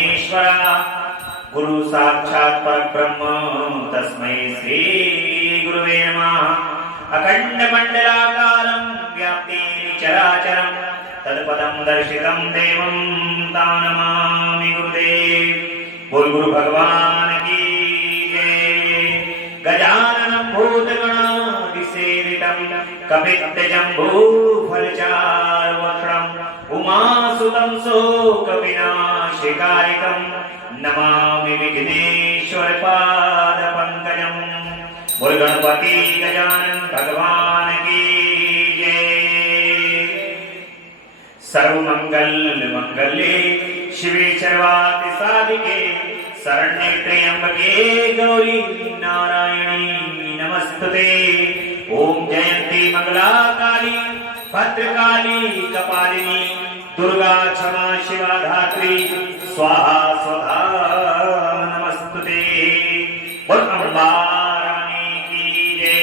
महेश्वरः गुरु साक्षात् परब्रह्म तस्मै श्री गुरुवे नमः। अखंड मंडलाकारं व्याप्तेन चराचरं तत्पदं दर्शितं देवं तं नमामि गुरुदेव। बोल गुरु भगवान की जय। गजाननं भूतगणाधिसेवितं कपित्थजम्बूफलचारुभक्षणं उमासुतं शोकविनाशकारितं नमामि विघ्नेश्वर पादपङ्कजं। बोल गणपति गजानन भगवान की जय। सर्वमंगल मंगले शिवे सर्वार्थ साधिके शरण्ये त्र्यंबके गौरी नारायणी नमस्तुते। ओम जयंती मंगला काली भद्रकाली कपालिनी दुर्गा क्षमा शिवा धात्री स्वाहा स्वधा नमस्तुते। बोल अम्बा रानी की जय।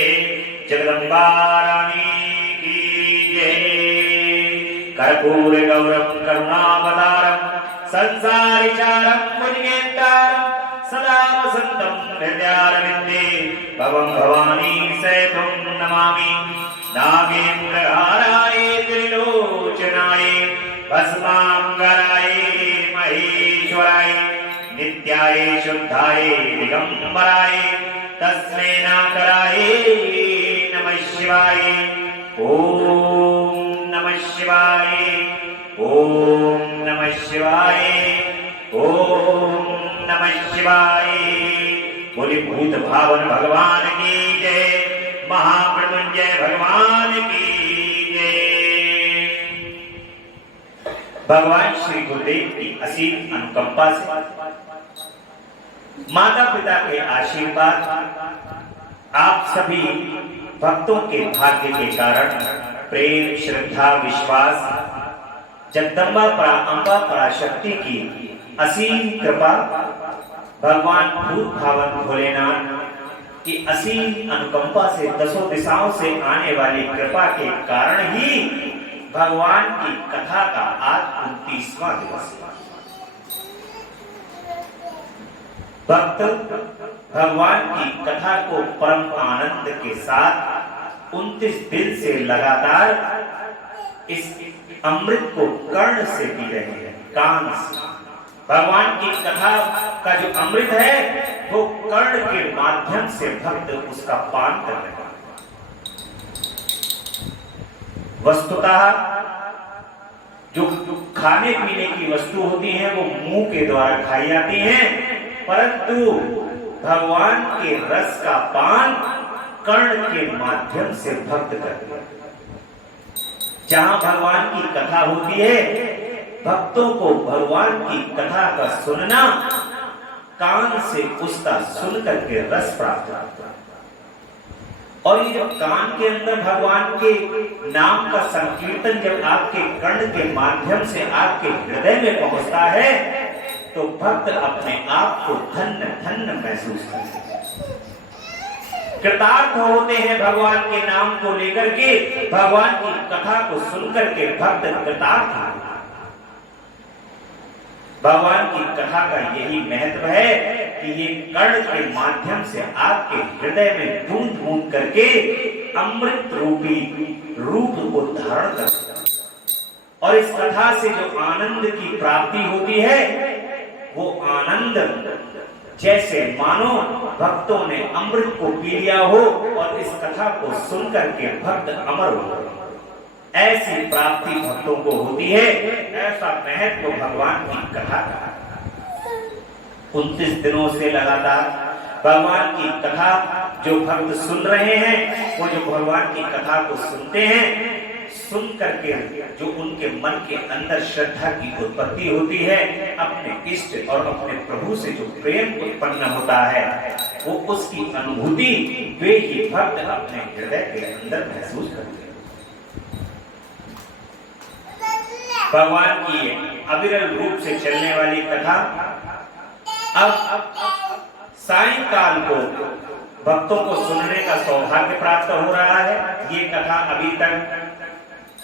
जगदम्बा रानी की जय। कर्पूर गौरव करुणावतारम संसारिचारं मुनिनेत्रं सदा वसन्तं हृदयारविन्दे भवं भवानी सहितं नमामि। नागेन्द्रहाराय त्रिलोचनाय भस्मांगराय महेश्वराय नित्याय शुद्धाय दिगंबराय तस्मै नाकराय नमः शिवाय। ओम नमः शिवाय। ओम नमः शिवाय। ओम नमः शिवाय। बोले भूत भावन भगवान की जय। महामृत्युंजय भगवान की जय। भगवान श्री गुरुदेव की असीम अनुकंपा से माता पिता के आशीर्वाद आप सभी भक्तों के भाग्य के कारण प्रेम श्रद्धा विश्वास जगदम्बा अम्बा पराशक्ति की असीम कृपा भगवान भूत भावन भोलेनाथ की असीम अनुकंपा से दसों दिशाओं से आने वाली कृपा के कारण ही भगवान की कथा का आज 29वां दिवस। भक्त भगवान की कथा को परम आनंद के साथ 29 दिन से लगातार इस अमृत को कर्ण से पी रहे हैं, कान से। भगवान की कथा का जो अमृत है वो कर्ण के माध्यम से भक्त उसका पान कर रहे हैं। वस्तुतः जो खाने पीने की वस्तु होती हैं वो मुंह के द्वारा खाई जाती हैं, परंतु भगवान के रस का पान कर्ण के माध्यम से भक्त करते हैं। जहां भगवान की कथा होती है भक्तों को भगवान की कथा का सुनना, कान से उसका सुन करके रस प्राप्त होता है। और ये जब कान के अंदर भगवान के नाम का संकीर्तन जब आपके कर्ण के माध्यम से आपके हृदय में पहुंचता है तो भक्त अपने आप को धन्य धन्य महसूस करते हैं, कृतार्थ होते हैं। भगवान के नाम को लेकर के भगवान की कथा को सुनकर के भक्त कृतार्थ होते हैं। भगवान की कथा का यही महत्व है कि ये कर्ण के माध्यम से आपके हृदय में बूंद बूंद करके अमृत रूपी रूप को धारण करता है। और इस कथा से जो आनंद की प्राप्ति होती है वो आनंद जैसे मानो भक्तों ने अमृत को पी लिया हो और इस कथा को सुनकर के भक्त अमर हो, ऐसी प्राप्ति भक्तों को होती है। ऐसा महत्व भगवान की कथा का 29 दिनों से लगातार भगवान की कथा जो भक्त सुन रहे हैं, वो जो भगवान की कथा को सुनते हैं, सुन करके जो उनके मन के अंदर श्रद्धा की उत्पत्ति होती है, अपने इष्ट और अपने प्रभु से जो प्रेम उत्पन्न होता है, वो उसकी अनुभूति वे ही भक्त अपने हृदय के अंदर महसूस करते हैं। भगवान की अविरल रूप से चलने वाली कथा अब सायंकाल को भक्तों को सुनने का सौभाग्य प्राप्त हो रहा है। ये कथा अभी तक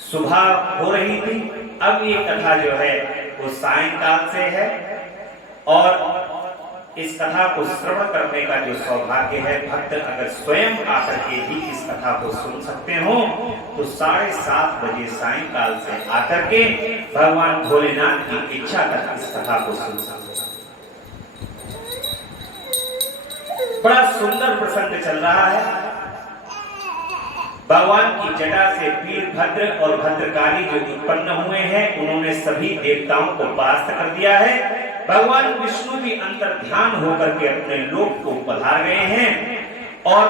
सुबह हो रही थी, अब ये कथा जो है वो सायंकाल से है और इस कथा को श्रवण करने का जो सौभाग्य है, भक्त अगर स्वयं आकर के भी इस कथा को सुन सकते हो तो 7:30 बजे सायंकाल से आकर के भगवान भोलेनाथ की इच्छा तक इस कथा को सुन सकते हो। बड़ा सुंदर प्रसंग चल रहा है। भगवान की जटा से वीरभद्र और भद्रकाली जो उत्पन्न हुए हैं, उन्होंने सभी देवताओं को परास्त कर दिया है। भगवान विष्णु भी अंतर ध्यान होकर के अपने लोक को पधार गए हैं और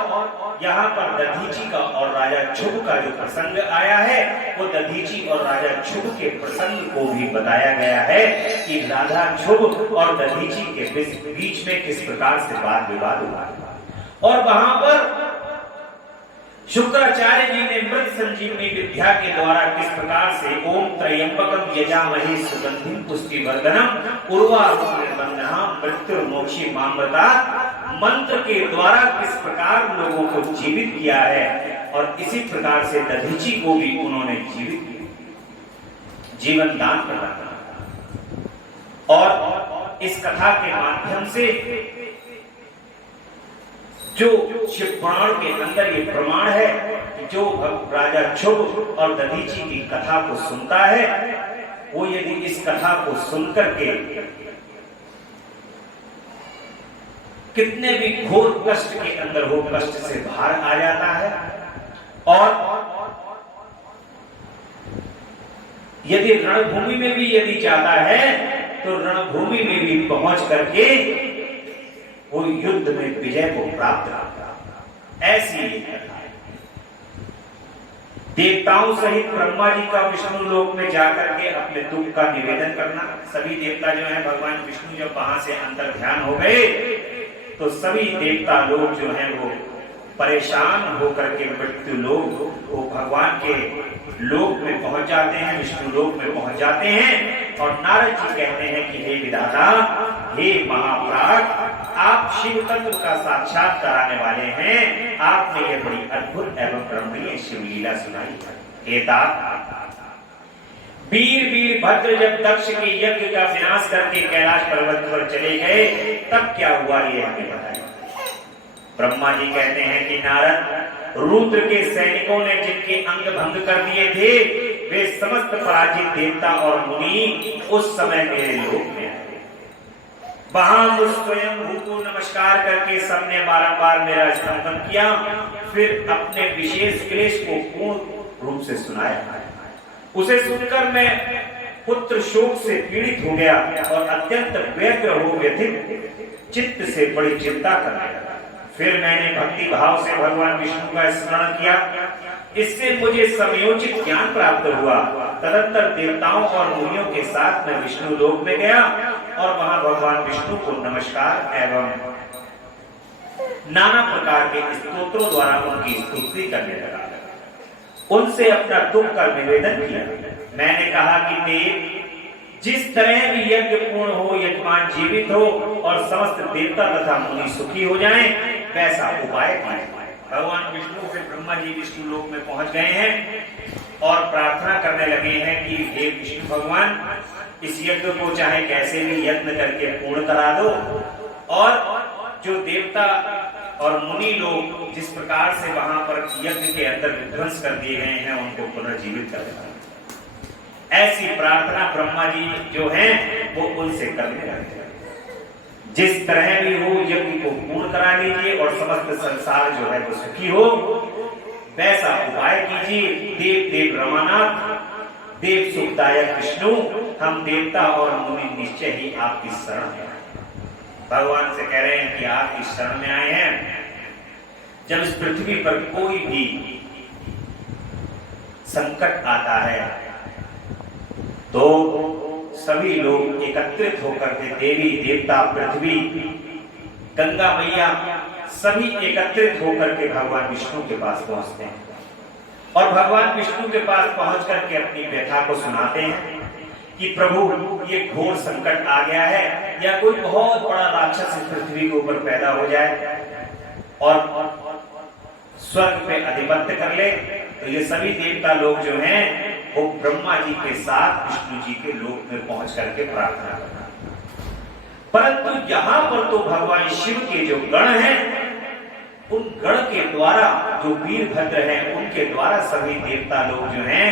यहाँ पर दधीची का और राजा छुब का जो प्रसंग आया है, वो दधीची और राजा छुब के प्रसंग को भी बताया गया है कि राजा छुब और दधीची के बीच में किस प्रकार से वाद विवाद हुआ और वहां पर शुक्राचार्य जी ने मृत संजीवनी विद्या के द्वारा किस प्रकार से ओम त्रयंबकम यजामहे सुगंधिम पुष्टिवर्धनम उर्वारुकम मृत्युर्मोक्षी मामृतात् मंत्र के द्वारा किस प्रकार लोगों को जीवित किया है और इसी प्रकार से दधीची को भी उन्होंने जीवित किया, जीवन दान प्रदान। और इस कथा के माध्यम से जो शिव पुराण के अंदर ये प्रमाण है कि जो राजा छुब और दधीची की कथा को सुनता है, वो यदि इस कथा को सुनकर के कितने भी घोर कष्ट के अंदर हो, कष्ट से बाहर आ जाता है। और यदि रणभूमि में भी यदि जाता है तो रणभूमि में भी पहुंच करके वो युद्ध में विजय को प्राप्त करता। ऐसी कथा है। देवताओं सहित ब्रह्मा जी का विष्णु लोक में जाकर के अपने दुख का निवेदन करना। सभी देवता जो है, भगवान विष्णु जब वहां से अंतर ध्यान हो गए तो सभी देवता लोग जो हैं वो परेशान होकर के मृत्यु लोग वो भगवान के लोक में पहुंच जाते हैं, विष्णु लोक में पहुंच जाते हैं और नारद जी कहते हैं कि हे विधाता, हे महाप्राण, आप शिव तत्व का साक्षात कराने वाले हैं। आपने ये बड़ी अद्भुत एवं रमणीय शिव लीला सुनाई है। वीरभद्र जब दक्ष के यज्ञ का विनाश करके कैलाश पर्वत पर चले गए, तब क्या हुआ ये हमें बताइए। ब्रह्मा जी कहते हैं कि नारद, रुद्र के सैनिकों ने जिनके अंग भंग कर दिए थे, वे समस्त पराजित देवता और मुनि उस समय मेरे लोक में आए। वहां मुझ स्वयं को नमस्कार करके सबने बारंबार मेरा स्तंभन किया, फिर अपने विशेष क्लेश को पूर्ण रूप से सुनाया। उसे सुनकर मैं पुत्र शोक से पीड़ित हो गया और अत्यंत व्यग्र हो व्यथित चित्त से बड़ी चिंता करने लगा। फिर मैंने भक्ति भाव से भगवान विष्णु का स्मरण किया। इससे मुझे समयोचित ज्ञान प्राप्त हुआ। तदंतर देवताओं और मुनियों के साथ मैं विष्णु लोक में गया और वहां भगवान विष्णु को नमस्कार एवं नाना प्रकार के स्तोत्रों द्वारा उनकी स्तुति करने लगा। उनसे अपना दुख का निवेदन किया। मैंने कहा कि देव, जिस तरह भी यज्ञ पूर्ण हो, यजमान जीवित हो और समस्त देवता तथा मुनि सुखी हो जाएं, वैसा उपाय कीजिए। भगवान विष्णु से ब्रह्मा जी विष्णु लोक में पहुंच गए हैं और प्रार्थना करने लगे हैं कि हे विष्णु भगवान, इस यज्ञ को चाहे कैसे भी यत्न करके पूर्ण करा दो और जो देवता और मुनि लोग जिस प्रकार से वहां पर यज्ञ के अंदर विध्वंस कर दिए गए हैं, उनको पुनर्जीवित कर देना। ऐसी प्रार्थना ब्रह्मा जी जो हैं वो उनसे करने लगे। जिस तरह भी हो यज्ञ को पूर्ण करा लीजिए और समस्त संसार जो है वो सुखी हो, वैसा उपाय कीजिए। देव देव रमानाथ, देव सुखदायक विष्णु, हम देवता और मुनि निश्चय ही आपकी शरण में आए। भगवान से कह रहे हैं कि आप इस शरण में आए हैं। जब इस पृथ्वी पर कोई भी संकट आता है तो सभी लोग एकत्रित होकर के, देवी देवता, पृथ्वी, गंगा मैया, सभी एकत्रित होकर के भगवान विष्णु के पास पहुंचते हैं और भगवान विष्णु के पास पहुंच करके अपनी व्यथा को सुनाते हैं कि प्रभु, ये घोर संकट आ गया है, या कोई बहुत बड़ा राक्षस इस पृथ्वी के ऊपर पैदा हो जाए और स्वर्ग पे अधिपत्य कर ले। तो ये सभी देवता लोग जो हैं वो ब्रह्मा जी के साथ विष्णु जी के लोक में पहुंच करके प्रार्थना करना। परंतु यहां पर तो भगवान शिव के जो गण हैं, उन गण के द्वारा जो वीरभद्र हैं, उनके द्वारा सभी देवता लोग जो हैं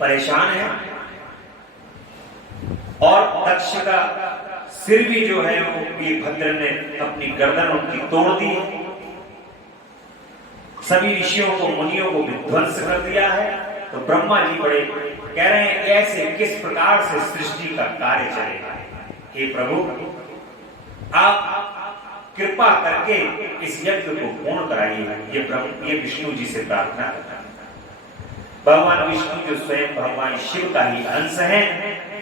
परेशान हैं। और दक्ष का सिर भी जो है वो वीरभद्र ने अपनी गर्दन उनकी तोड़ दी है। सभी ऋषियों को, मुनियों को विध्वंस कर दिया है। तो ब्रह्मा जी बड़े कह रहे हैं ऐसे किस प्रकार से सृष्टि का कार्य चलेगा। हे प्रभु, आप कृपा करके इस यज्ञ को पूर्ण कराइए। ये विष्णु जी से प्रार्थना करता है। भगवान विष्णु जो स्वयं भगवान शिव का ही अंश है,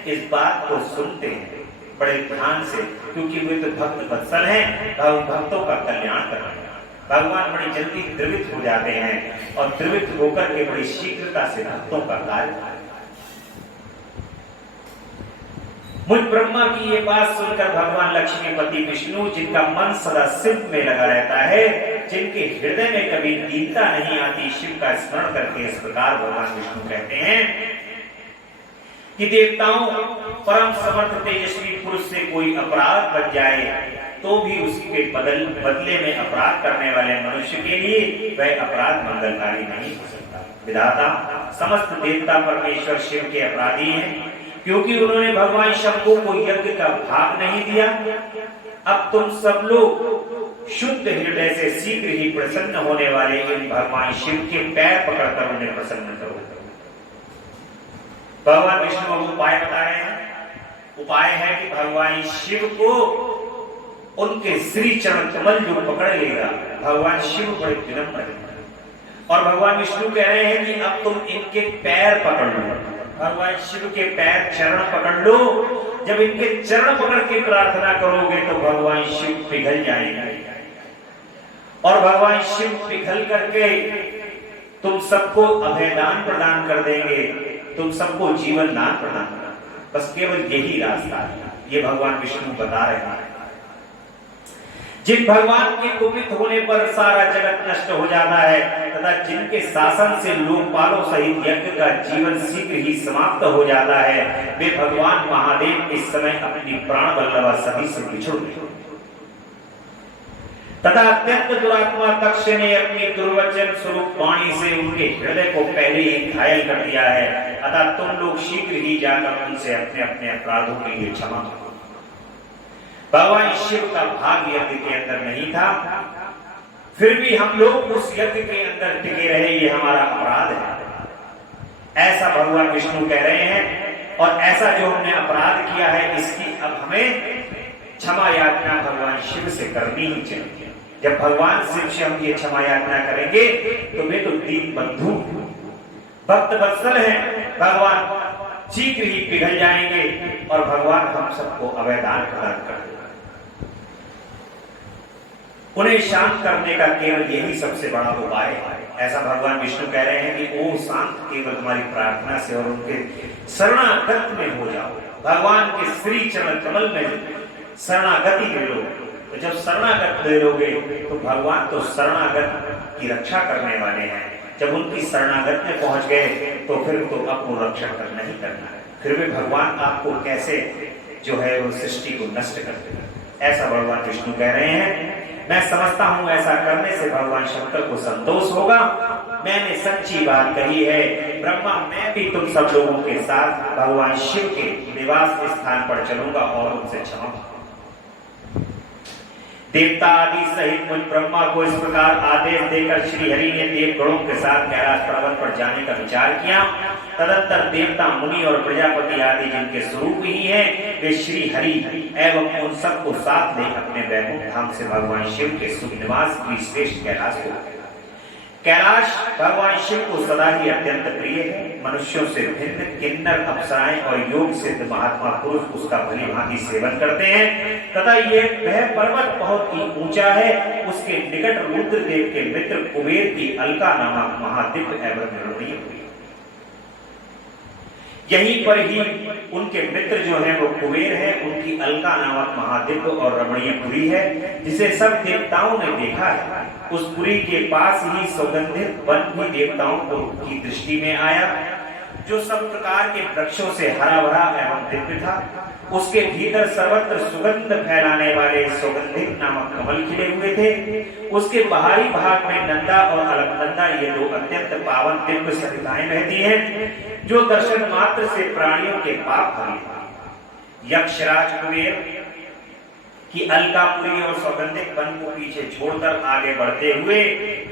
इस बात को सुनते हैं बड़े ध्यान से, क्योंकि वे तो भक्त वत्सल हैं, भक्तों का कल्याण कर रहे हैं। भगवान बड़ी जल्दी द्रवित हो जाते हैं और द्रवित होकर के बड़ी शीघ्रता से भक्तों का कार्य। मुझ ब्रह्मा की ये बात सुनकर भगवान लक्ष्मीपति विष्णु, जिनका मन सदा शिव में लगा रहता है, जिनके हृदय में कभी दीनता नहीं आती, शिव का स्मरण करके इस प्रकार भगवान विष्णु कहते हैं कि देवताओं, परम समर्थ तेजस्वी पुरुष से कोई अपराध बच जाए तो भी उसके बदले में अपराध करने वाले मनुष्य के लिए वह अपराध मंगलकारी नहीं हो सकता। विधाता, समस्त देवता परमेश्वर शिव के अपराधी हैं, क्योंकि उन्होंने भगवान शंभु को यज्ञ का भाग नहीं दिया। अब तुम सब लोग शुद्ध हृदय से शीघ्र ही प्रसन्न होने वाले इन भगवान शिव के पैर पकड़कर उन्हें प्रसन्न करो। भगवान विष्णु अब उपाय बता रहे हैं। उपाय है कि भगवान शिव को उनके श्री चरण कमल जो पकड़ लेगा, भगवान शिव बड़े विनम्र हैं और भगवान विष्णु कह रहे हैं कि अब तुम इनके पैर पकड़ लो। भगवान शिव के पैर, चरण पकड़ लो। जब इनके चरण पकड़ के प्रार्थना करोगे तो भगवान शिव पिघल जाएंगे और भगवान शिव पिघल करके तुम सबको अभयदान प्रदान कर देंगे, तुम सबको जीवन दान प्रदान कर। बस केवल यही रास्ता है, ये भगवान विष्णु बता रहे हैं। जिन भगवान के कुपित होने पर सारा जगत नष्ट हो जाता है तथा जिनके शासन से लोकपालों सहित यज्ञ का जीवन शीघ्र ही समाप्त हो जाता है, वे भगवान महादेव इस समय अपनी प्राण वल्लभा सभी से बिछुड़ गए तथा अत्यंत दुरात्मा दक्ष ने अपनी दुर्वचन स्वरूप वाणी से उनके हृदय को पहले ही घायल कर दिया है। अतः तुम लोग शीघ्र ही जाकर उनसे अपने अपने अपराधों के लिए क्षमा मांगो। भगवान शिव का भाग यज्ञ के अंदर नहीं था, फिर भी हम लोग उस यज्ञ के अंदर टिके रहे, ये हमारा अपराध है, ऐसा भगवान विष्णु कह रहे हैं। और ऐसा जो हमने अपराध किया है, इसकी अब हमें क्षमा याचना भगवान शिव से करनी ही चाहिए। जब भगवान शिव से हम ये क्षमा याचना करेंगे तो वे तो दीन बंधु भक्त वत्सल हैं, भगवान शीघ्र ही पिघल जाएंगे और भगवान हम सबको अभयदान प्रदान कर देंगे। उन्हें शांत करने का केवल यही सबसे बड़ा उपाय है। ऐसा भगवान विष्णु कह रहे हैं कि ओ शांत केवल हमारी प्रार्थना से और उनके शरणागत में हो जाओ। भगवान के श्री चरण कमल में शरणागति ले लो। तो जब शरणागत ले लोगे तो भगवान तो शरणागत की रक्षा करने वाले हैं। जब उनकी शरणागत में पहुंच गए तो फिर तो आपको रक्षा करना ही करना है। फिर भी भगवान आपको कैसे जो है वो सृष्टि को नष्ट कर देगा, ऐसा भगवान विष्णु कह रहे हैं। मैं समझता हूं ऐसा करने से भगवान शंकर को संतोष होगा। मैंने सच्ची बात कही है। ब्रह्मा, मैं भी तुम सब लोगों के साथ भगवान शिव के निवास स्थान पर चलूंगा और उनसे क्षमा। देवता आदि सहित मुझ ब्रह्मा को इस प्रकार आदेश देकर श्री हरि ने देवगणों के साथ कैलाश पर्वत पर जाने का विचार किया। तदंतर देवता, मुनि और प्रजापति आदि जिनके स्वरूप ही हैं, वे श्री हरि एवं उन सबको साथ ले अपने वैकुंठ धाम से भगवान शिव के सुख निवास की श्रेष्ठ कैलाश को। कैलाश भगवान शिव को सदा ही अत्यंत प्रिय है। मनुष्यों से भिन्न किन्नर, अप्सराएं और योग सिद्ध महात्मा पुरुष उसका भली भांति सेवन करते हैं तथा वह पर्वत बहुत ही ऊंचा है। उसके निकट रुद्रदेव के मित्र कुबेर की अलका नामक महादिव्य एवं निर्मणीय हुई। यहीं पर ही उनके मित्र जो है वो कुबेर है, उनकी अलका नामक महादिव्य और रमणीय पुरी है, जिसे सब देवताओं ने देखा है। उस पुरी के पास ही सुगंधित वन भी देवताओं को की दृष्टि में आया, जो सब प्रकार के वृक्षों से हरा भरा एवं दिव्य था। उसके भीतर सर्वत्र सुगंध फैलाने वाले सुगंधित नामक कमल खिले हुए थे। उसके बाहरी भाग में नंदा और अलकनंदा ये दो अत्यंत पावन दिव्य सरिताएं बहती हैं, जो दर्शन मात्र से प्राणियों के पाप हरि। यक्षराज कुबेर की अलकापुरी और सौगंधिक वन को पीछे छोड़कर आगे बढ़ते हुए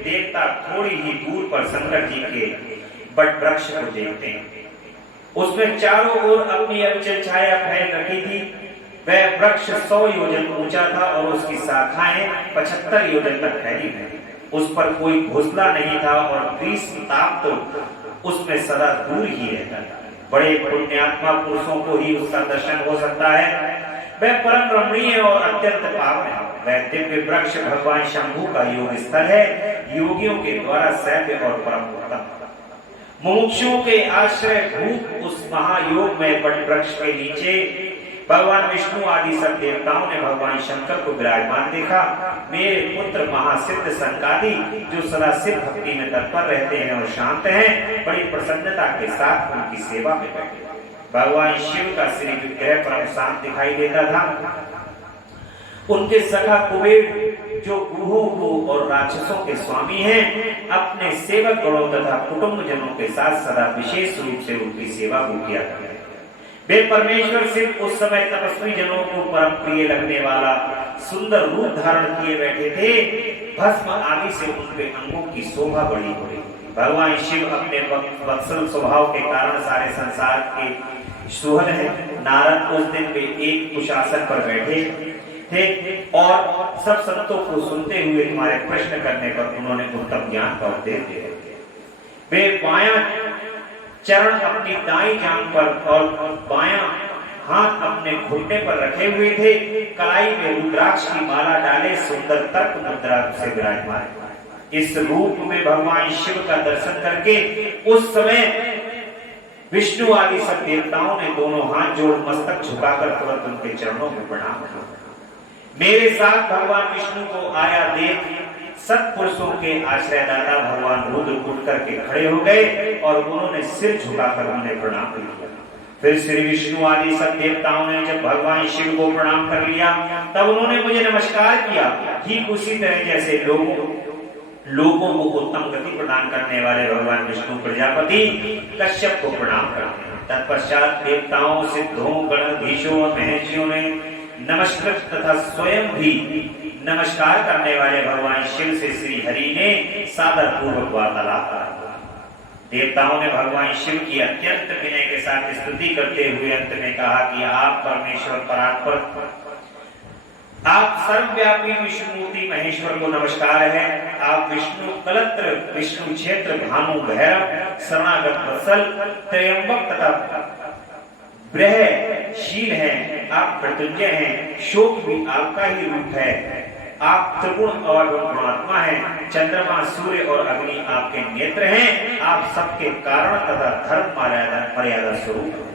देवता थोड़ी ही दूर पर शंकर जी के बट वृक्ष को देखते हैं। उसमें चारों ओर अपनी अविचल छाया फैल रखी थी। वह वृक्ष 100 योजन ऊंचा था और उसकी शाखाएं 75 योजन तक फैली हुई। उस पर कोई घोंसला नहीं था और ग्रीष्म ताप तो उसमें सदा दूर ही रहता था। बड़े पुण्यात्मा पुरुषों को ही उसका दर्शन हो सकता है। वह परम रमणीय और अत्यंत पावन है। वह दिव्य वृक्ष भगवान शंभू का योग स्थल है, योगियों के द्वारा सैव्य और परम उत्तम। मुमुक्षुओं के आश्रय भूत उस महायोग में बट वृक्ष के नीचे भगवान विष्णु आदि सब देवताओं ने भगवान शंकर को विराजमान देखा। मेरे पुत्र महासिद्ध संकादि, जो सदा सिद्ध भक्ति में तत्पर रहते हैं और शांत हैं, बड़ी प्रसन्नता के साथ उनकी सेवा में बैठे। भगवान शिव का श्री विग्रह परम शांत दिखाई देता था। उनके सखा कुबेर, जो गुहों और राक्षसों के स्वामी हैं, अपने सेवक गणों तथा कुटुंब जनों के साथ सदा विशेष रूप से उनकी सेवा को किया करते। वे परमेश्वर शिव उस समय तपस्वी जनों को परम प्रिय लगने वाला सुंदर रूप धारण किए बैठे थे। भस्म आदि से उनके अंगों की शोभा बढ़ी हो रही। भगवान शिव अपने वत्सल स्वभाव के कारण सारे संसार के सुहृद हैं। नारद उस दिन वे एक कुशासन पर बैठे थे और सब संतों को सुनते हुए तुम्हारे प्रश्न करने पर उन्होंने उत्तम ज्ञान का उपदेश दिया। वे बायां चरण अपनी दाईं जांघ पर और बायां हाथ अपने घुटने पर रखे हुए थे। कलाई में रुद्राक्ष की माला डाले सुंदर तर्क मुद्रा से विराजमान। इस रूप में भगवान शिव का दर्शन करके उस समय विष्णु आदि सब देवताओं ने दोनों हाथ जोड़ मस्तक झुकाकर तुरंत उनके चरणों में प्रणाम किया। मेरे साथ भगवान विष्णु को आया देख सत्पुरुषों के आश्रयदाता भगवान रुद्र उठ करके खड़े हो गए और उन्होंने सिर झुकाकर उन्हें प्रणाम किया। फिर श्री विष्णु आदि सब देवताओं ने जब भगवान शिव को प्रणाम कर लिया, तब उन्होंने मुझे नमस्कार किया। ठीक उसी तरह जैसे लोगों को उत्तम गति प्रदान करने वाले भगवान विष्णु प्रजापति कश्यप को प्रणाम करते हैं। तत्पश्चात देवताओं, सिद्धों, गणाधीशों और महर्षियों ने नमस्कृत तथा स्वयं भी नमस्कार करने वाले भगवान शिव से श्री हरि ने सादर पूर्वक वार्तालाप किया। देवताओं ने भगवान शिव की अत्यंत विनय के साथ स्तुति करते हुए अंत में कहा कि आप परमेश्वर परात्पर, आप सर्वव्यापी विष्णुमूर्ति महेश्वर को नमस्कार है। आप विष्णु कलत्र, विष्णु क्षेत्र, भानु भैरव, शरणागत वत्सल, त्रयंबक तथा ब्रह्मशील हैं। आप मृत्युंजय हैं। शोक भी आपका ही रूप है। आप त्रिगुण और गुणात्मा हैं। चंद्रमा, सूर्य और अग्नि आपके नेत्र हैं। आप सबके कारण तथा धर्म मर्यादा स्वरूप हैं।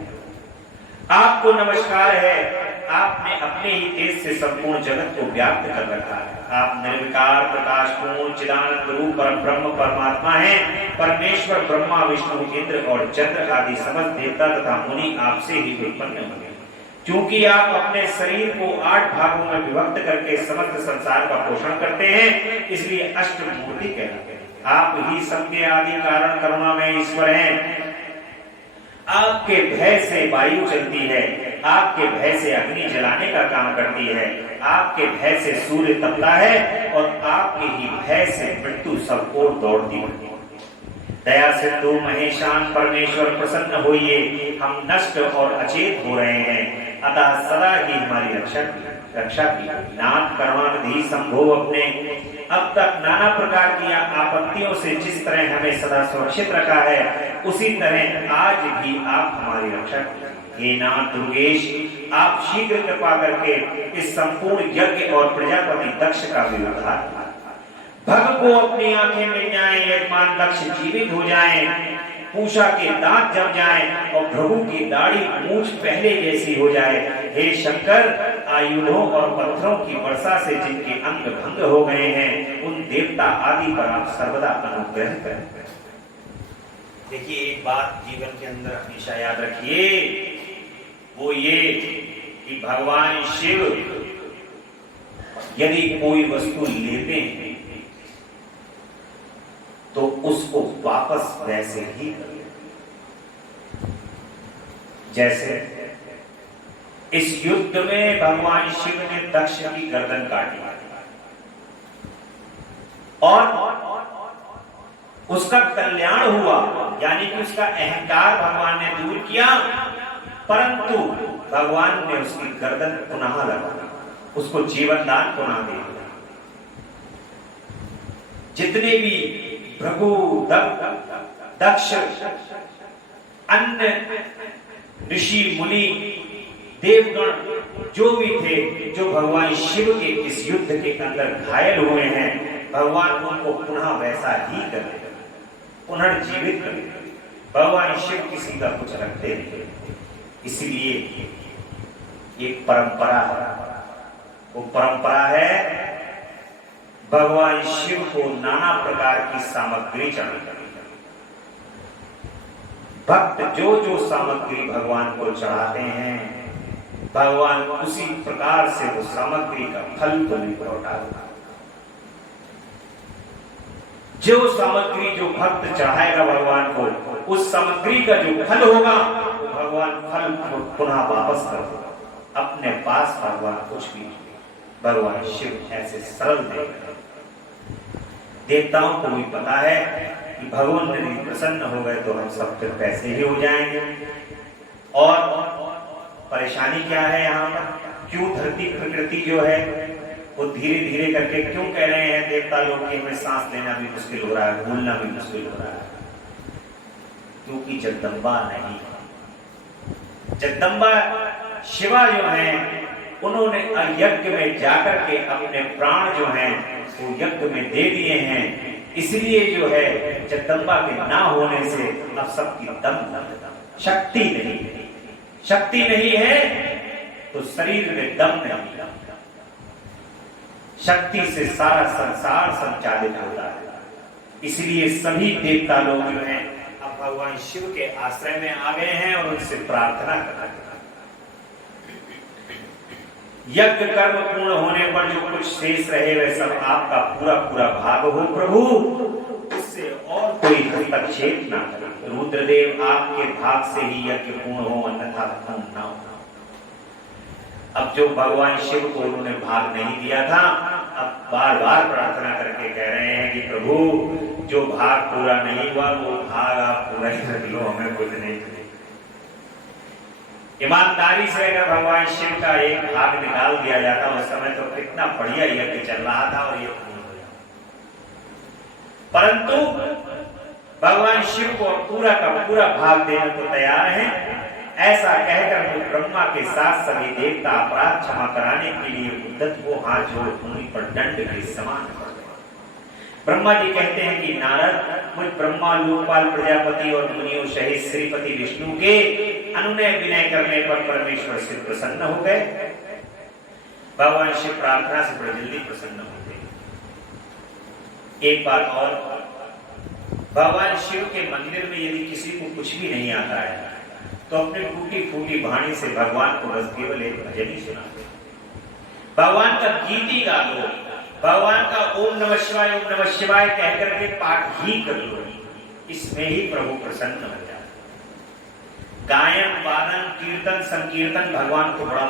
आपको नमस्कार है। आपने अपने ही तेज से संपूर्ण जगत को व्याप्त कर रखा है। आप निर्विकार, प्रकाशपूर्ण, चिदानंद रूप परम ब्रह्म परमात्मा हैं। परमेश्वर ब्रह्मा, विष्णु, इंद्र और चंद्र आदि समस्त देवता तथा मुनि आपसे ही उत्पन्न हुए। क्योंकि आप अपने शरीर को 8 भागों में विभक्त करके समस्त संसार का पोषण करते हैं, इसलिए अष्टमूर्ति कहते हैं। आप ही सबके आदि कारण करुणा में ईश्वर हैं। आपके भय से वायु चलती है। आपके भय से अग्नि जलाने का काम करती है। आपके भय से सूर्य तपता है और आपके ही भय से मृत्यु सब ओर दौड़ती है। दया सिंधु महेशान परमेश्वर प्रसन्न होइए। हम नष्ट और अचेत हो रहे हैं, अतः सदा ही हमारी रक्षा की। नाथ करुणानिधि संभो अपने अब तक नाना प्रकार की आपत्तियों से जिस तरह हमें सदा सुरक्षित रखा है, उसी तरह आज भी आप हमारी रक्षा कीजिए। हे नाथ दुर्गेश, आप शीघ्र कृपा करके इस संपूर्ण यज्ञ और प्रजापति दक्ष का भी उद्धार। भक्त को अपनी आंखें मिल जाएं, यजमान दक्ष जीवित हो जाएं, पूषा के दांत जम जाएं और भृगु की दाढ़ी मूंछ पहले जैसी हो जाए। हे शंकर, आयुधों और पत्थरों की वर्षा से जिनके अंग भंग हो गए हैं, उन देवता आदि पर आप सर्वदा अनुग्रह करें। देखिए, एक बात जीवन के अंदर हमेशा याद रखिए, वो ये कि भगवान शिव यदि कोई वस्तु लेते हैं तो उसको वापस वैसे ही करें। जैसे इस युद्ध में भगवान शिव ने दक्ष की गर्दन काटी और उसका कल्याण हुआ, यानी कि उसका अहंकार भगवान ने दूर किया, परंतु भगवान ने उसकी गर्दन पुनः लगा, उसको जीवन दान पुनः दे दिया। जितने भी भृगु, दक्ष, अन्य ऋषि मुनि देवगण जो भी थे, जो भगवान शिव के इस युद्ध के अंदर घायल हुए हैं, भगवान उनको पुनः वैसा ही कर देगा, पुनर्जीवित कर देगा। भगवान शिव किसी का कुछ रखते नहीं, इसलिए एक परंपरा है, वो परंपरा है भगवान शिव को नाना प्रकार की सामग्री चढ़ानी। भक्त जो जो सामग्री भगवान को चढ़ाते हैं, भगवान उसी प्रकार से वो सामग्री का फल को भी लौटाता। जो सामग्री जो भक्त चढ़ाएगा भगवान को, उस सामग्री का जो फल होगा, भगवान फल पुनः वापस कर देगा अपने पास। भगवान कुछ भी, भगवान शिव ऐसे सरल देवता, देवताओं को भी पता है कि भगवान यदि प्रसन्न हो गए तो हम सब फिर पैसे ही हो जाएंगे। और परेशानी क्या है यहाँ पर, क्यों धरती प्रकृति जो है वो धीरे धीरे करके क्यों कह रहे हैं देवता लोग कि हमें सांस लेना भी मुश्किल हो रहा है, बोलना भी मुश्किल हो रहा है? क्योंकि जगदम्बा नहीं, जगदम्बा शिवा जो है उन्होंने यज्ञ में जाकर के अपने प्राण जो हैं वो यज्ञ में दे दिए हैं। इसलिए जो है जगदम्बा के ना होने से अब सबकी दम शक्ति नहीं, शक्ति नहीं है तो शरीर में दम नहीं, शक्ति से सारा संसार संचालित होता है। इसलिए सभी देवता लोग जो हैं अब भगवान शिव के आश्रय में आ गए हैं और उनसे प्रार्थना कर रहे हैं। यज्ञ कर्म पूर्ण होने पर जो कुछ शेष रहे वह सब आपका पूरा पूरा भाग हो प्रभु, इससे और कोई हस्तक्षेप ना करे। रुद्रदेव आपके भाग से ही यज्ञ पूर्ण हो, अन्यथा पूर्ण ना हो। अब जो भगवान शिव को उन्होंने भाग नहीं दिया था, अब बार बार प्रार्थना करके कह रहे हैं कि प्रभु जो भाग पूरा नहीं हुआ वो भाग आप पूरा ही कर लो, हमें कुछ नहीं करे। ईमानदारी से अगर भगवान शिव का एक भाग निकाल दिया जाता उस समय तो कितना बढ़िया यज्ञ चल रहा था और ये पूर्ण हो जाता। परंतु भगवान शिव को पूरा का पूरा भाग देने को तैयार हैं। ऐसा कहकर वो ब्रह्मा के साथ सभी देवता अपराध क्षमा कराने के लिए उद्धत को हाथ जोड़ भूमि पर दंड के समान पड़ गए। ब्रह्मा जी कहते हैं कि नारद, मुझ ब्रह्मा, लोकपाल, प्रजापति और मुनियों सहित श्रीपति विष्णु के अनुनय विनय करने पर परमेश्वर से प्रसन्न हो गए। भगवान शिव प्रार्थना से बड़ी जल्दी प्रसन्न हो गए। एक बात और, भगवान शिव के मंदिर में यदि किसी को कुछ भी नहीं आता है तो अपने टूटी फूटी वाणी से भगवान को बस केवल एक भजन ही सुनाते, भगवान का गीत ही गा लो, भगवान का ओम नमः शिवाय कहकर के पाठ ही कर लो, इसमें ही प्रभु प्रसन्न हो जाए। गायन, वादन, कीर्तन, संकीर्तन भगवान को बड़ा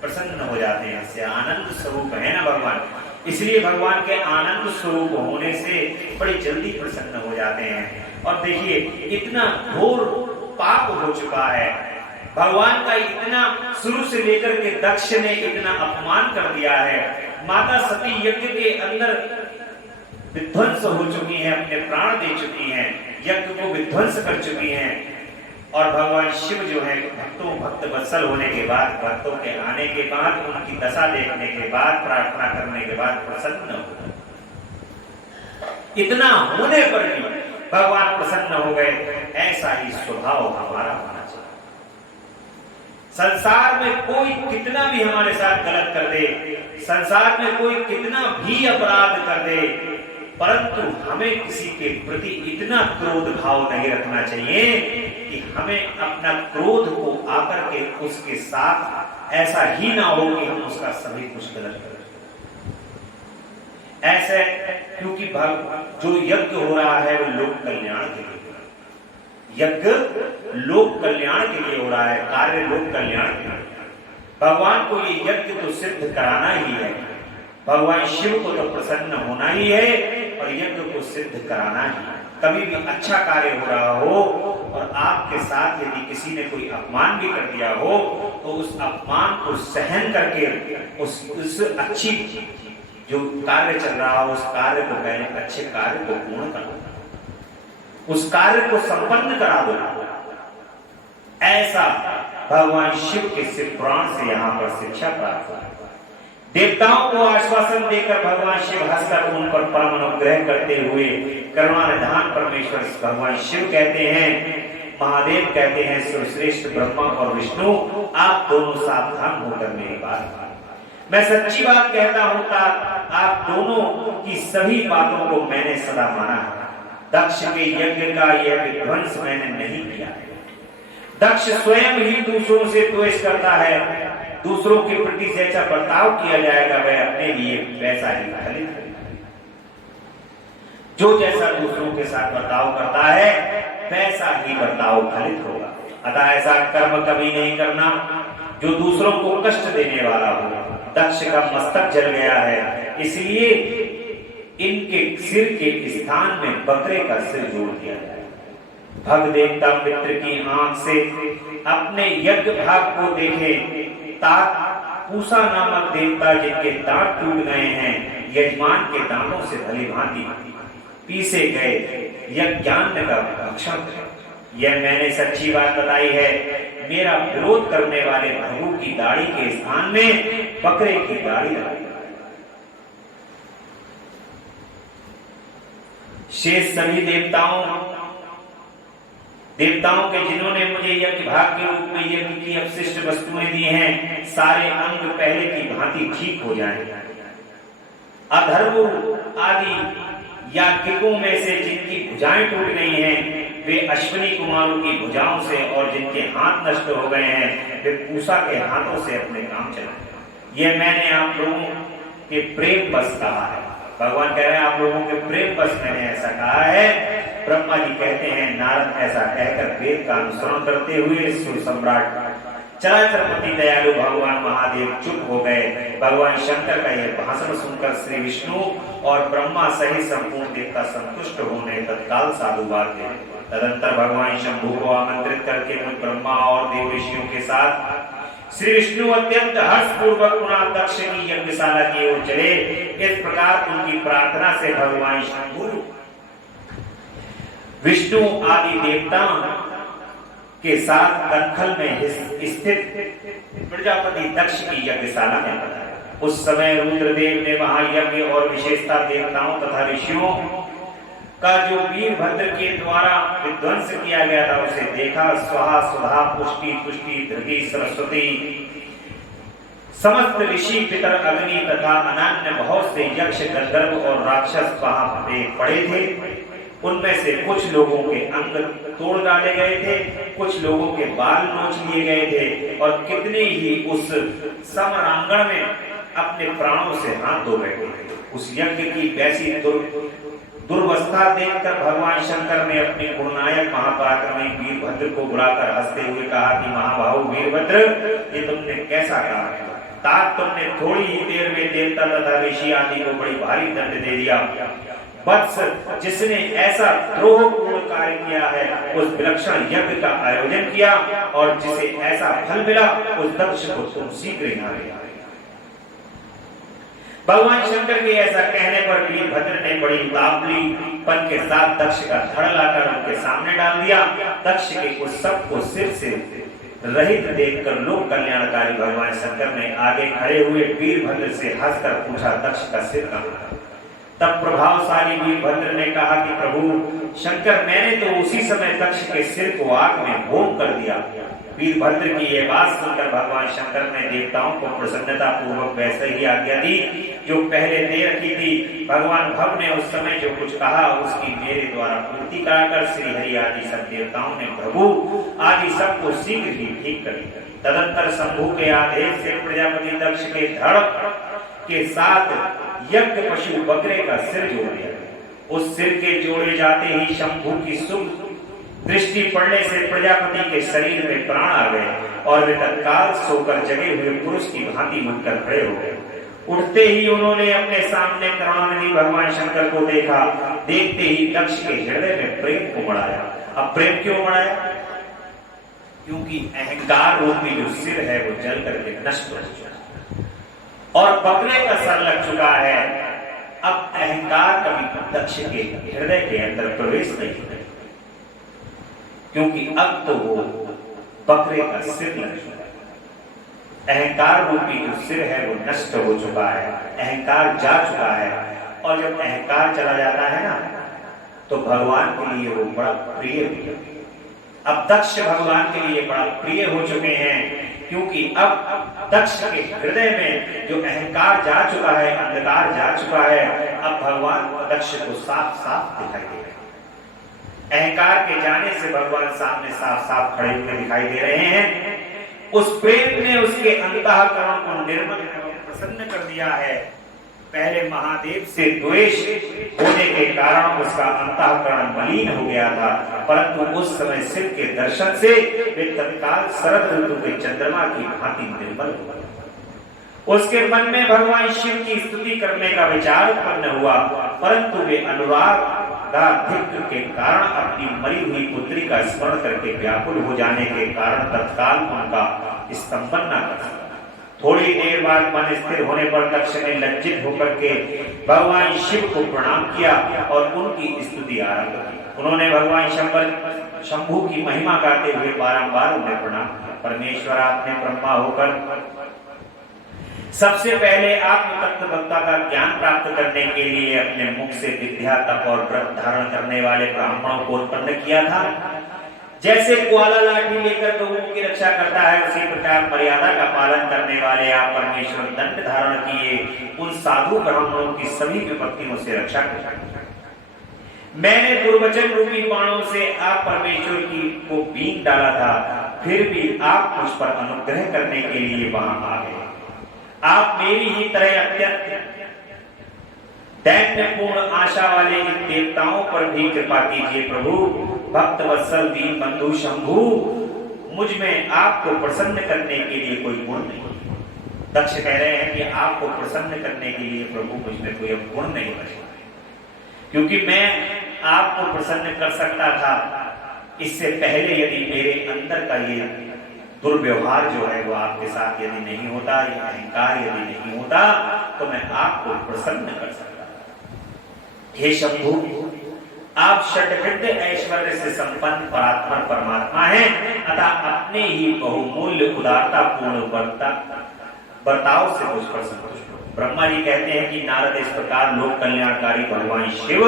प्रसन्न हो जाते हैं। इससे आनंद स्वरूप है ना भगवान, इसलिए भगवान के आनंद स्वरूप होने से बड़ी जल्दी प्रसन्न हो जाते हैं। और देखिए इतना घोर पाप हो चुका है, भगवान का इतना शुरू से लेकर के दक्ष ने इतना अपमान कर दिया है, माता सती यज्ञ के अंदर विध्वंस हो चुकी हैं, अपने प्राण दे चुकी हैं, यज्ञ को विध्वंस कर चुकी हैं। और भगवान शिव जो है भक्त वत्सल होने के बाद, भक्तों के आने के बाद, उनकी दशा देखने के बाद, प्रार्थना करने के बाद प्रसन्न हो, इतना होने पर भी भगवान प्रसन्न हो गए। ऐसा ही स्वभाव हमारा होना चाहिए। संसार में कोई कितना भी हमारे साथ गलत कर दे, संसार में कोई कितना भी अपराध कर दे, परंतु हमें किसी के प्रति इतना क्रोध भाव नहीं रखना चाहिए कि हमें अपना क्रोध को आकर के उसके साथ ऐसा ही ना हो कि हम उसका सभी कुछ गलत करें। ऐसे क्योंकि जो यज्ञ हो रहा है वो लोक कल्याण के लिए, यज्ञ लोक कल्याण के लिए हो रहा है, कार्य लोक कल्याण के लिए। भगवान को ये यज्ञ तो सिद्ध कराना ही है, भगवान शिव को तो प्रसन्न होना ही है और यज्ञ को सिद्ध कराना ही है। कभी भी अच्छा कार्य हो रहा हो और आपके साथ यदि किसी ने कोई अपमान भी कर दिया हो तो उस अपमान को सहन करके उस अच्छी जो कार्य चल रहा हो उस कार्य को पहले अच्छे कार्य को पूर्ण करो, उस कार्य को संपन्न करा दो। ऐसा भगवान शिव के शिव पुराण से यहाँ पर शिक्षा प्राप्त है। देवताओं को आश्वासन देकर भगवान शिव हंसकर उन पर परम अनुग्रह करते हुए करुणा निधान परमेश्वर भगवान शिव कहते हैं, महादेव कहते हैं, सर्वश्रेष्ठ ब्रह्मा और विष्णु आप दोनों सावधान होकर मेरी बात, मैं सच्ची बात कहता हूं, आप दोनों की सभी बातों को मैंने सदा माना है। दक्ष के यज्ञ का यह विध्वंस मैंने नहीं किया। दक्ष स्वयं ही दूसरों से द्वेष करता है, दूसरों के प्रति जैसा बर्ताव किया जाएगा वह अपने लिए वैसा ही फलित है। जो जैसा दूसरों के साथ बर्ताव करता है वैसा ही बर्ताव फलित होगा। अतः ऐसा कर्म कभी नहीं करना जो दूसरों को कष्ट देने वाला हो। दक्ष का मस्तक जल गया है, इसलिए इनके सिर के स्थान में बकरे का सिर जोड़ दिया जाए। भग देवता मित्र की आंख से अपने यज्ञ भाग को देखे। पूसा नामक देवता जिनके दांत टूट गए हैं यजमान के दांतों से भली भांति पीसे गए यज्ञान्न का भक्षण, यह मैंने सच्ची बात बताई है। मेरा विरोध करने वाले भगु की दाढ़ी के स्थान में बकरे की दाढ़ी लगाई। शेष सभी देवताओं के जिन्होंने मुझे यज्ञ भाग के रूप में यज्ञ की अपशिष्ट वस्तुएं दी हैं, सारे अंग पहले की भांति ठीक हो जाएंगे। अधर्वु आदि याज्ञिकों में से जिनकी भुजाएं टूट गई हैं वे अश्विनी कुमारों की भुजाओं से, और जिनके हाथ नष्ट हो गए हैं वे पूसा के हाथों से अपने काम चलाएं। यह मैंने आप लोगों के प्रेम बस कहा है। भगवान कह रहे हैं आप लोगों के प्रेम बस मैंने ऐसा कहा है। ब्रह्मा जी कहते हैं नारद ऐसा कहकर वेद का अनुसरण करते हुए सुर सम्राट चराचरपति दयालु भगवान महादेव चुप हो गए। भगवान शंकर का यह भाषण सुनकर श्री विष्णु और ब्रह्मा सहित संपूर्ण देवता संतुष्ट होने तत्काल साधुवाद दिए। तदंतर भगवान शंभु को आमंत्रित करके ब्रह्मा और देव ऋषियों के साथ श्री विष्णु अत्यंत हर्षपूर्वक पुनः दक्ष की यज्ञशाला की ओर चले। इस प्रकार उनकी प्रार्थना से भगवान शंभु विष्णु आदि देवता के साथ दखल में स्थित प्रजापति दक्ष की यज्ञशाला में बताया। उस समय रुद्रदेव ने वहां यज्ञ और विशेषता देवताओं तथा ऋषियों का जो वीरभद्र के द्वारा विध्वंस किया गया था उसे देखा। स्वाहा सुधा पुष्टि तुष्टि धृति सरस्वती समस्त ऋषि पितर अग्नि तथा अनन्य बहुत से यक्ष गंधर्व और राक्षस वहां पे पड़े थे। उनमें से कुछ लोगों के अंग तोड़ डाले गए थे, कुछ लोगों के बाल नोच लिए गए थे और कितने ही उस समरांगण में अपने प्राणों से हाथ धो बैठे थे। उस यज्ञ की वैसी दुर्वस्था देखकर भगवान शंकर ने अपने गुणनायक महापराक्रमी वीरभद्र को बुलाकर हंसते हुए कहा कि महाबाहु वीरभद्र, ये तुमने कैसा कहा? तात तुमने थोड़ी ही देर में देवता तथा ऋषि आदि को बड़ी भारी दंड दे दिया। वत्स, जिसने ऐसा द्रोहपूर्ण कार्य किया है उस विलक्षण यज्ञ का आयोजन किया और जिसे ऐसा फल मिला उस दक्ष को तुम शीघ्र ही मारे। भगवान शंकर के ऐसा कहने पर वीरभद्र ने बड़ी उतावलीपन के साथ दक्ष का धड़ लाकर उनके सामने डाल दिया। दक्ष के उस सब को सिर से रहित देखकर लोक कल्याणकारी भगवान शंकर ने आगे खड़े हुए वीरभद्र से हंसकर पूछा, दक्ष का सिर कहाँ? तब प्रभावशाली वीरभद्र ने कहा कि प्रभु शंकर, मैंने तो उसी समय दक्ष के सिर को आग में होम कर दिया। वीरभद्र की यह बात सुनकर भगवान शंकर ने देवताओं को प्रसन्नता पूर्वक वैसे ही आज्ञा दी जो पहले दे रखी थी। भगवान भव ने उस समय जो कुछ कहा उसकी मेरे द्वारा पूर्ति कराकर श्री हरि आदि सब देवताओं ने प्रभु आदि सबको शीघ्र ही ठीक कर दिया। तदंतर शंभु के आदेश से प्रजापति दक्ष के धड़ के साथ यज्ञ पशु बकरे का सिर जोड़ दिया। उस सिर के जोड़े जाते ही शंभु की शुभ दृष्टि पड़ने से प्रजापति के शरीर में प्राण आ गए और वे तत्काल सोकर जगे हुए पुरुष की भांति उठकर खड़े हो गए। उठते ही उन्होंने अपने सामने करुणानिधि भगवान शंकर को देखा। देखते ही दक्ष के हृदय में प्रेम को बढ़ाया। अब प्रेम क्यों बढ़ाया? क्योंकि अहंकार रूपी जो सिर है वो जल करके नष्ट हो चुका और बकरे का सर लग चुका है। अब अहंकार कभी दक्ष के हृदय के अंदर प्रवेश नहीं करेगा, क्योंकि अब तो वो बकरे का सिर लग चुका है। अहंकार रूपी जो सिर है वो नष्ट हो चुका है, अहंकार जा चुका है। और जब अहंकार चला जाता है ना तो भगवान के लिए वो बड़ा प्रिय है। अब दक्ष भगवान के लिए बड़ा प्रिय हो चुके हैं, क्योंकि अब दक्ष के हृदय में जो अहंकार जा चुका है, अंधकार जा चुका है, अब भगवान दक्ष को साफ साफ दिखाई दे रहे हैं। अहंकार के जाने से भगवान सामने साफ साफ खड़े हुए दिखाई दे रहे हैं। उस प्रेम ने उसके अंतःकरण को निर्मल एवं प्रसन्न कर दिया है। पहले महादेव से द्वेष होने के कारण उसका अंतःकरण मलिन हो गया था, परंतु उस समय शिव के दर्शन से वे तत्काल शरद ऋतु के चंद्रमा की भांति निर्मल हो गए। उसके मन में भगवान शिव की स्तुति करने का विचार उत्पन्न हुआ, परंतु वे अनुराग के कारण अपनी मरी हुई पुत्री का स्मरण करके व्याकुल हो जाने के कारण तत्काल उनका स्तंभन न कर सका। थोड़ी देर बाद मन स्थिर होने पर दक्ष ने लज्जित होकर के भगवान शिव को प्रणाम किया और उनकी स्तुति आरंभ की। उन्होंने भगवान शंभु की महिमा गाते हुए बारंबार उन्हें प्रणाम किया। परमेश्वर आपने ब्रह्मा होकर सबसे पहले आत्म तत्वज्ञता का ज्ञान प्राप्त करने के लिए अपने मुख से विद्या तप और व्रत धारण करने वाले ब्राह्मणों को उत्पन्न किया था। जैसे ग्वाला लाठी लेकर गौओं की रक्षा करता है, उसी प्रकार मर्यादा का पालन करने वाले आप परमेश्वर दंड धारण किए उन साधु ब्राह्मणों की सभी विपत्तियों से रक्षा कर। मैंने दुर्वचन रूपी बाणों से आप परमेश्वर की को बीन डाला था, फिर भी आप मुझ पर अनुग्रह करने के लिए वहां आ गए। आप मेरी ही तरह अत्यंत दैन्यपूर्ण आशा वाले इन देवताओं पर भी कृपा कीजिए प्रभु। भक्त वत्सल दीन बंधु शंभु, मुझ में आपको प्रसन्न करने के लिए कोई गुण नहीं। दक्ष कह रहे हैं कि आपको प्रसन्न करने के लिए प्रभु मुझ में कोई गुण नहीं बचा, क्योंकि मैं आपको प्रसन्न कर सकता था इससे पहले यदि मेरे अंदर का ये दुर्व्यवहार जो है वो आपके साथ यदि नहीं होता, ये अहंकार यदि नहीं होता, तो मैं आपको प्रसन्न कर सकता। हे शंभु, आप षटविध ऐश्वर्य से संपन्न परात्पर परमात्मा हैं, अतः अपने ही बहुमूल्य उदारता पूर्ण बर्ताव से मुझ पर संतुष्ट हो। ब्रह्मा जी कहते हैं कि नारद इस प्रकार लोक कल्याणकारी भगवान शिव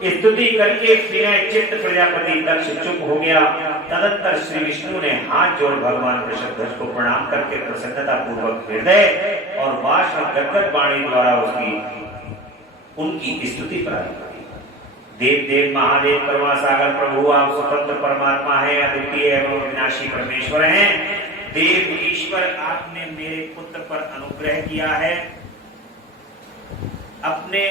स्तुति करके विनय चित्त प्रजापति दक्ष चुप हो गया। तदंतर श्री विष्णु ने हाथ जोड़ भगवान वृषभध्वज को प्रणाम करके प्रसन्नता पूर्वक हृदय और वाश और गदगद वाणी द्वारा उनकी स्तुति प्रारंभ की। देव देव महादेव करुणा सागर प्रभु, आप स्वतंत्र परमात्मा हैं, अद्वितीय एवं अविनाशी परमेश्वर हैं। देव ईश्वर, आपने मेरे पुत्र पर अनुग्रह किया है। अपने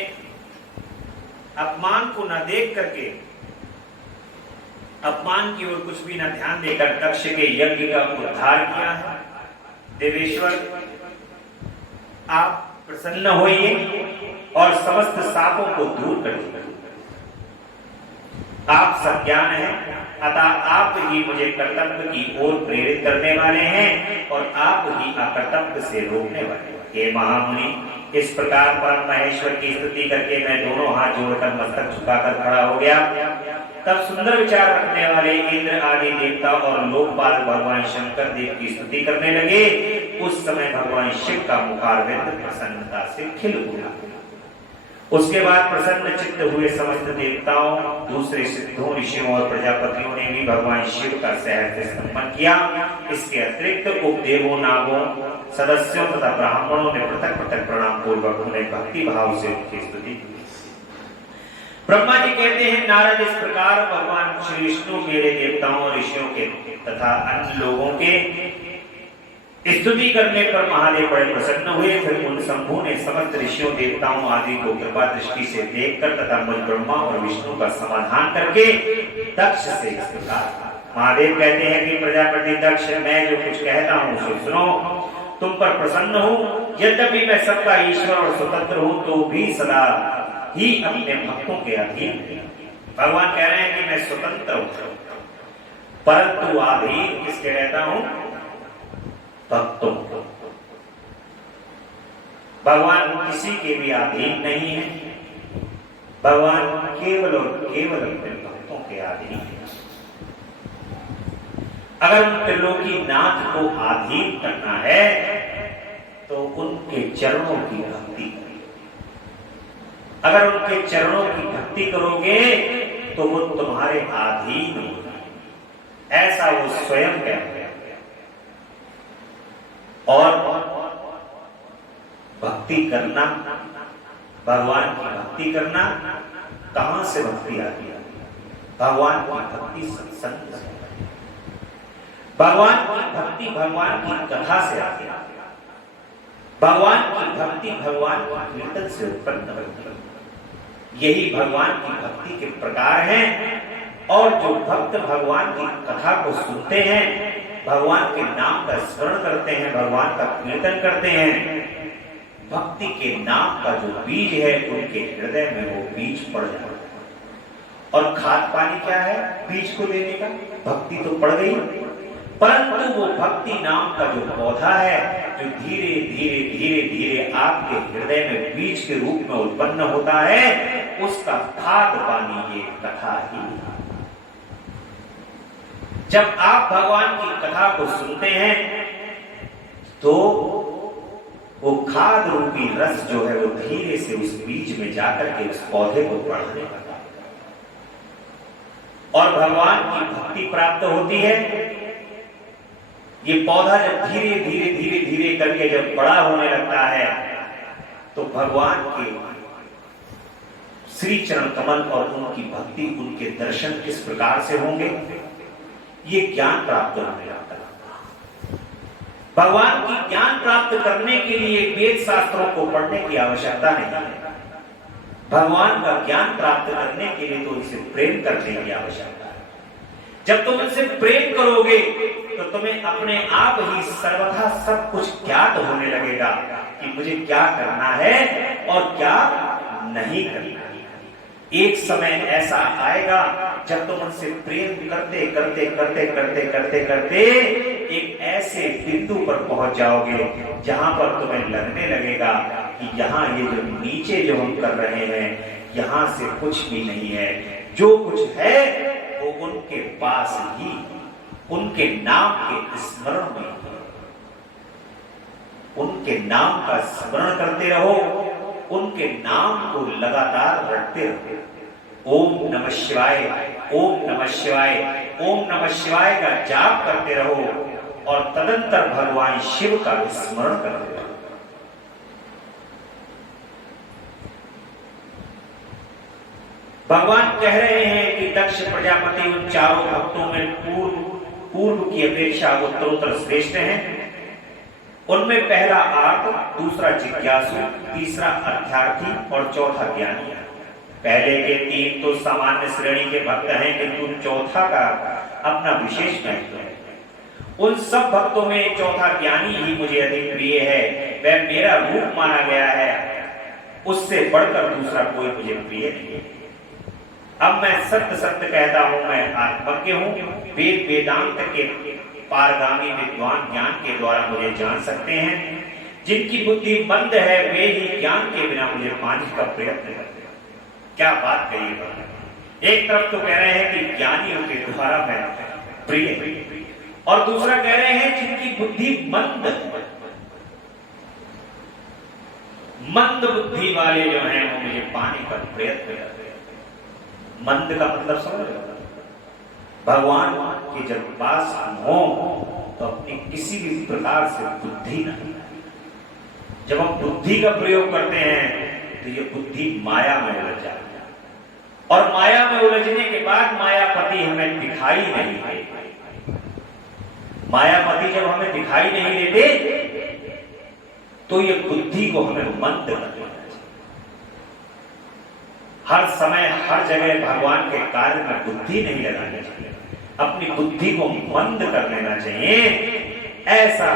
अपमान को न देख करके, अपमान की ओर कुछ भी न ध्यान देकर दक्ष के यज्ञ का उद्धार किया है। देवेश्वर, आप प्रसन्न होइए और समस्त शापों को दूर करिए। आप सज्ञान हैं, अतः आप ही मुझे कर्तव्य की ओर प्रेरित करने वाले हैं और आप ही अकर्तव्य से रोकने वाले हैं। हे महामुनि, इस प्रकार परम महेश्वर की स्तुति करके मैं दोनों हाथ जोड़कर मस्तक झुकाकर खड़ा हो गया। तब सुंदर विचार रखने वाले इंद्र आदि देवता और लोकपाल भगवान शंकर देव की स्तुति करने लगे। उस समय भगवान शिव का मुखारविंद प्रसन्नता से खिल उठा। उसके बाद प्रसन्न चित्त हुए समस्त देवताओं, दूसरे सिद्धों, ऋषियों और प्रजापतियों ने भी भगवान शिव का सहर्ष सम्मान किया। इसके अतिरिक्त उपदेवों, नागों, सदस्यों तथा ब्राह्मणों ने पृथक पृथक प्रणाम पूर्वक उन्हें भक्ति भाव से उनकी स्तुति की। ब्रह्मा जी कहते हैं, नारद, इस प्रकार भगवान श्री विष्णु मेरे देवताओं, ऋषियों के तथा अन्य लोगों के स्तुति करने पर महादेव बड़े प्रसन्न हुए। फिर उन शंभु ने समस्त ऋषियों, देवताओं आदि को कृपा दृष्टि से देखकर तथा मुझ ब्रह्मा और विष्णु का समाधान करके दक्ष से इस प्रकार, महादेव कहते हैं कि प्रजापति दक्ष, मैं जो कुछ कहता हूँ उसे सुनो। तुम पर प्रसन्न हूँ, यद्यपि मैं सबका ईश्वर और स्वतंत्र हूँ तो भी सदा ही अपने भक्तों के अधीन। भगवान कह रहे हैं कि मैं स्वतंत्र हूँ, परंतु अधीन किसके रहता हूँ? भक्तों। भगवान किसी के भी अधीन नहीं है, भगवान केवल और केवल अपने भक्तों के अधीन है। अगर उन त्रिलोकी नाथ को अधीन करना है तो उनके चरणों की भक्ति करें। अगर उनके चरणों की भक्ति करोगे तो वो तुम्हारे अधीन होगा, ऐसा वो स्वयं कहते हैं। और भक्ति करना, भगवान की भक्ति करना, कहां से भक्ति आती है? भगवान की भक्ति सत्संग से, भगवान की भक्ति भगवान की कथा से आती है, भगवान की भक्ति भगवान की कीर्तन से उत्पन्न होती है। यही भगवान की भक्ति के प्रकार हैं। और जो भक्त भगवान की कथा को सुनते हैं, भगवान के नाम का स्मरण करते हैं, भगवान का कीर्तन करते हैं, भक्ति के नाम का जो बीज है उनके हृदय में वो बीज पड़ जाता है। और खाद पानी क्या है बीज को देने का? भक्ति तो पड़ गई, परंतु वो भक्ति नाम का जो पौधा है, जो धीरे धीरे धीरे धीरे आपके हृदय में बीज के रूप में उत्पन्न होता है, उसका खाद पानी ये कथा ही। जब आप भगवान की कथा को सुनते हैं तो वो खाद रूपी रस जो है वो धीरे से उस बीज में जाकर के उस पौधे को बढ़ाने लगता है और भगवान की भक्ति प्राप्त होती है। ये पौधा जब धीरे धीरे धीरे धीरे करके जब बड़ा होने लगता है तो भगवान के श्री चरण कमल और उनकी भक्ति, उनके दर्शन किस प्रकार से होंगे, ये ज्ञान प्राप्त होने लगता है। भगवान की ज्ञान प्राप्त करने के लिए वेद शास्त्रों को पढ़ने की आवश्यकता नहीं है। भगवान का ज्ञान प्राप्त करने के लिए तो इसे प्रेम करने की आवश्यकता है। जब तुम इनसे प्रेम करोगे तो तुम्हें अपने आप ही सर्वथा सब कुछ ज्ञात होने लगेगा कि मुझे क्या करना है और क्या नहीं करना है। एक समय ऐसा आएगा जब तुम उनसे प्रेम करते करते करते करते करते करते एक ऐसे बिंदु पर पहुंच जाओगे जहां पर तुम्हें लगने लगेगा कि यहाँ ये जो नीचे जो हम कर रहे हैं यहाँ से कुछ भी नहीं है, जो कुछ है वो उनके पास ही, उनके नाम के स्मरण में, उनके नाम का स्मरण करते रहो, उनके नाम को लगातार रटते रहो। ओम नमः शिवाय, ओम नमः शिवाय, ओम नमः शिवाय का जाप करते रहो और तदंतर भगवान शिव का स्मरण करते रहो। भगवान कह रहे हैं कि दक्ष प्रजापति उन चारों भक्तों में पूर्व की अपेक्षा उत्तरोत्तर श्रेष्ठ हैं। उनमें पहला आर्त, दूसरा जिज्ञासु, तीसरा अर्थार्थी और चौथा ज्ञानी। पहले के तीन तो सामान्य श्रेणी के भक्त हैं, किंतु चौथा का अपना विशेष महत्व है। उन सब भक्तों में चौथा ज्ञानी ही मुझे अधिक प्रिय है, वह मेरा रूप माना गया है, उससे बढ़कर दूसरा कोई मुझे प्रिय नहीं है। अब मैं सत्य सत्य कहता हूं, मैं आत्मज्ञ हूं। वेद वेदांत के पारगामी विद्वान ज्ञान के द्वारा मुझे जान सकते हैं। जिनकी बुद्धि मंद है वे ही ज्ञान के बिना मुझे पाने का प्रयत्न करते हैं। क्या बात कही। एक तरफ तो कह रहे हैं कि ज्ञानियों के द्वारा मैं प्रिय, और दूसरा कह रहे हैं जिनकी बुद्धि मंद है। मंद बुद्धि वाले जो हैं वो मुझे पाने का प्रयत्न करते हैं। मंद का मतलब समझ रहे हो? भगवान के जब पास हम हो तो अपनी किसी भी प्रकार से बुद्धि नहीं, जब हम बुद्धि का प्रयोग करते हैं तो ये बुद्धि माया में उलझ जाती है, और माया में उलझने के बाद मायापति हमें दिखाई नहीं देते। मायापति जब हमें दिखाई नहीं देते तो ये बुद्धि को हमें मंद कर देना चाहिए। हर समय हर जगह भगवान के कार्य में बुद्धि नहीं लगानी चाहिए, अपनी बुद्धि को मंद कर लेना चाहिए। ऐसा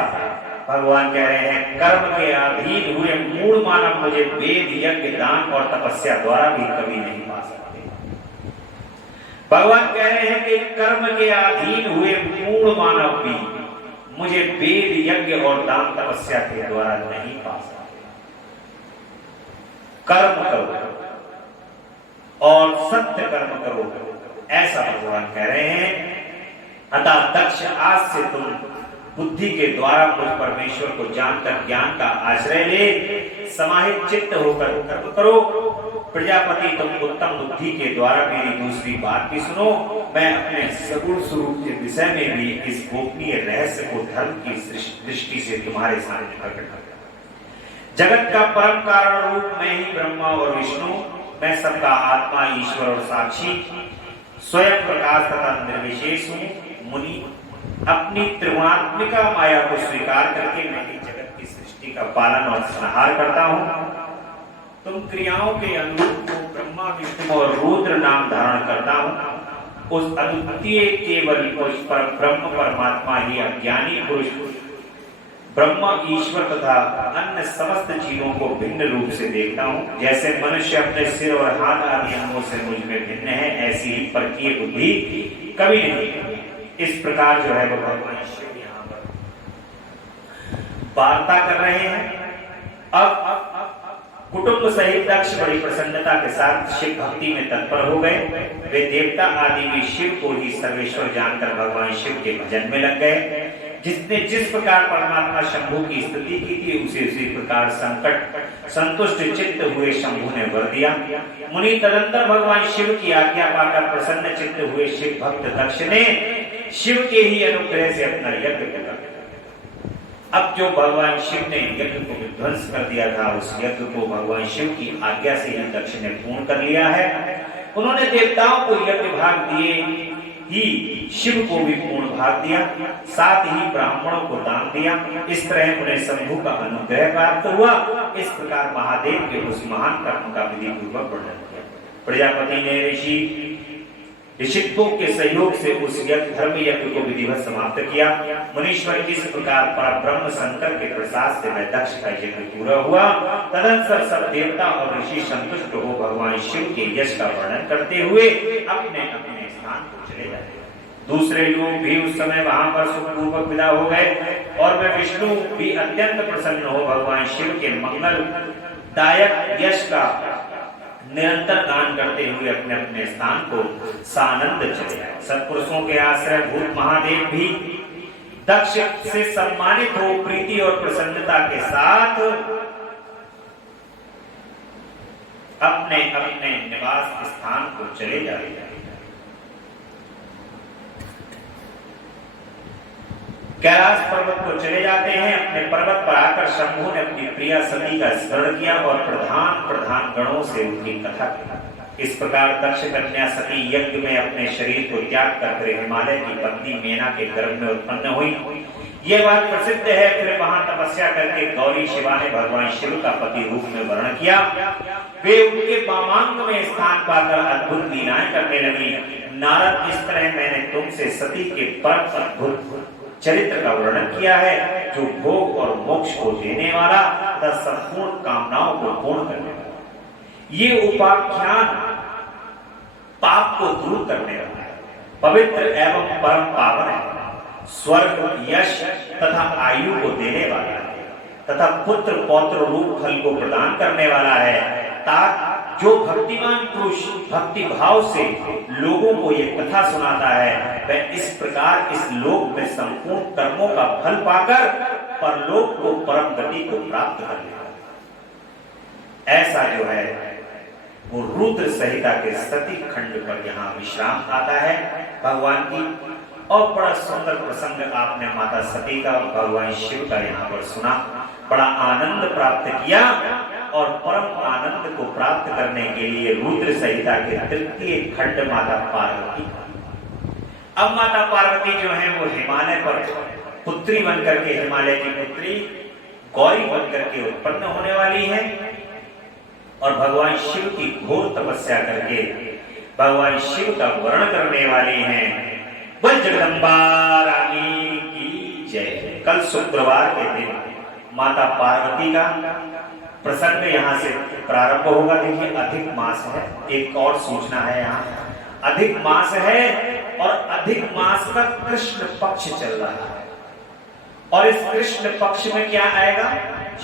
भगवान कह रहे हैं, कर्म के अधीन हुए मूढ़ मानव मुझे वेद यज्ञ दान और तपस्या द्वारा भी कभी नहीं पा सकते। भगवान कह रहे हैं कि कर्म के अधीन हुए मूढ़ मानव भी मुझे वेद यज्ञ और दान तपस्या के द्वारा नहीं पा सकते। कर्म करो और सत्य कर्म करो, ऐसा भगवान कह रहे हैं। अतः दक्ष, आज से तुम बुद्धि के द्वारा मुझ परमेश्वर को जानकर ज्ञान का आश्रय ले समाहित चित्त होकर कर्म करो। प्रजापति, तुम उत्तम बुद्धि के द्वारा मेरी दूसरी बात भी सुनो। मैं अपने सगुण स्वरूप के विषय में भी इस गोपनीय रहस्य को धर्म की दृष्टि से तुम्हारे सामने प्रकट करता। जगत का परम कारण रूप मैं ही ब्रह्मा और विष्णु, मैं सबका आत्मा, ईश्वर और साक्षी, स्वयं प्रकाश तथा निर्विशेष हूँ। मुनि, अपनी त्रिगुणात्मिका माया को स्वीकार करके मैं ही जगत की सृष्टि का पालन और संहार करता हूँ। तुम क्रियाओं के अनुरूप को ब्रह्मा, विष्णु और रुद्र नाम धारण करता हूँ। उस अद्वितीय केवल उस पर ब्रह्म परमात्मा ही अज्ञानी पुरुष ब्रह्मा, ईश्वर तथा अन्य समस्त जीवों को भिन्न रूप से देखता हूँ। जैसे मनुष्य अपने सिर और हाथ आदि अंगों से मुझ में भिन्न है, ऐसी ही परकीय बुद्धि कभी नहीं। इस प्रकार जो है वो भगवान शिव यहाँ पर वार्ता कर रहे हैं। अब कुटुंब सहित दक्ष बड़ी प्रसन्नता के साथ शिव भक्ति में तत्पर हो गए। वे देवता आदि भी शिव को ही सर्वेश्वर जानकर भगवान शिव के भजन में लग गए। जिसने जिस प्रकार परमात्मा शंभु की स्तुति की थी, उसी प्रकार संकट संतुष्ट चित्त हुए शंभु ने वर दिया। मुनि, तदंतर भगवान शिव की आज्ञा पाकर प्रसन्न चित्त हुए शिव भक्त दक्ष ने शिव के ही अनुग्रह से अपना यज्ञ पूरा किया। अब जो भगवान शिव ने यज्ञ को विध्वंस कर दिया था, उस यज्ञ को भगवान शिव की आज्ञा से ही दक्ष ने पूर्ण कर लिया है। उन्होंने देवताओं को यज्ञ भाग दिए ही शिव को भी पूर्ण भाग दिया, साथ ही ब्राह्मणों को दान दिया। इस तरह उन्हें शंभु का अनुग्रह प्राप्त हुआ। इस प्रकार महादेव के उस महान कर्म का विधि पूर्वक वर्णन किया। प्रजापति ने ऋषित्वों के सहयोग से उस धर्म यज्ञ को विधिवत समाप्त किया। मुनीश्वर इस प्रकार परब्रह्म शंकर के प्रसाद से वह दक्ष का यज्ञ पूरा हुआ। तदनंतर सब देवता और ऋषि संतुष्ट हो भगवान शिव के यश का वर्णन करते हुए अपने अपने स्थान को चले जाते। दूसरे लोग भी उस समय वहां पर सुखपूर्वक विदा हो गए और वह विष्णु भी अत्यंत प्रसन्न हो भगवान शिव के मंगल दायक यश का निरंतर गान करते हुए अपने अपने स्थान को सानंद चले आए। सत्पुरुषों के आश्रय भूत महादेव भी दक्ष से सम्मानित हो प्रीति और प्रसन्नता के साथ अपने अपने निवास स्थान को चले जाते। कैलाश पर्वत को चले जाते हैं। अपने पर्वत पर आकर शंभु ने अपनी प्रिया सती का स्मरण किया और प्रधान प्रधान गणों से उनकी कथा की। इस प्रकार दक्ष कन्या सती यज्ञ में अपने शरीर को त्याग कर हिमालय की पत्नी मेना के गर्भ में उत्पन्न हुई। यह बात प्रसिद्ध है। फिर वहां तपस्या करके गौरी शिवा ने भगवान शिव का पति रूप में वर्ण किया। वे उनके वामांग में स्थान पाकर अद्भुत लीलाएं करने लगी। नारद, इस तरह मैंने तुमसे सती के परम अद्भुत चरित्र का वर्णन किया है, जो भोग और मोक्ष को देने वाला तथा संपूर्ण कामनाओं को पूर्ण करने वाला। ये उपाख्यान पाप को दूर करने वाला है, पवित्र एवं परम पावन है, स्वर्ग, यश तथा आयु को देने वाला है तथा पुत्र पौत्र रूप फल को प्रदान करने वाला है। जो भक्तिमान पुरुष भक्ति भाव से लोगों को ये कथा सुनाता है, वह इस प्रकार इस लोक में संपूर्ण कर्मों का फल पाकर परलोक को परम गति को प्राप्त कर लेगा। ऐसा जो है वो रुद्र संहिता के सती खंड पर यहाँ विश्राम आता है भगवान की। और बड़ा सुंदर प्रसंग आपने माता सती का और भगवान शिव का यहाँ पर सुना, बड़ा आनंद प्राप्त किया। और परम आनंद को प्राप्त करने के लिए रुद्र संहिता के तृतीय खंड माता पार्वती, अब माता पार्वती जो है वो हिमालय पर पुत्री बनकर के, हिमालय की पुत्री गौरी बनकर के उत्पन्न होने वाली है। और भगवान शिव की घोर तपस्या करके भगवान शिव का वर्ण करने वाली हैं। बोल जगदम्बा रानी की जय। कल शुक्रवार के दिन माता पार्वती का प्रसंग यहाँ से प्रारंभ होगा। देखिए अधिक मास है, एक और सूचना है यहाँ, अधिक मास है और अधिक मास का कृष्ण पक्ष चल रहा है। और इस कृष्ण पक्ष में क्या आएगा?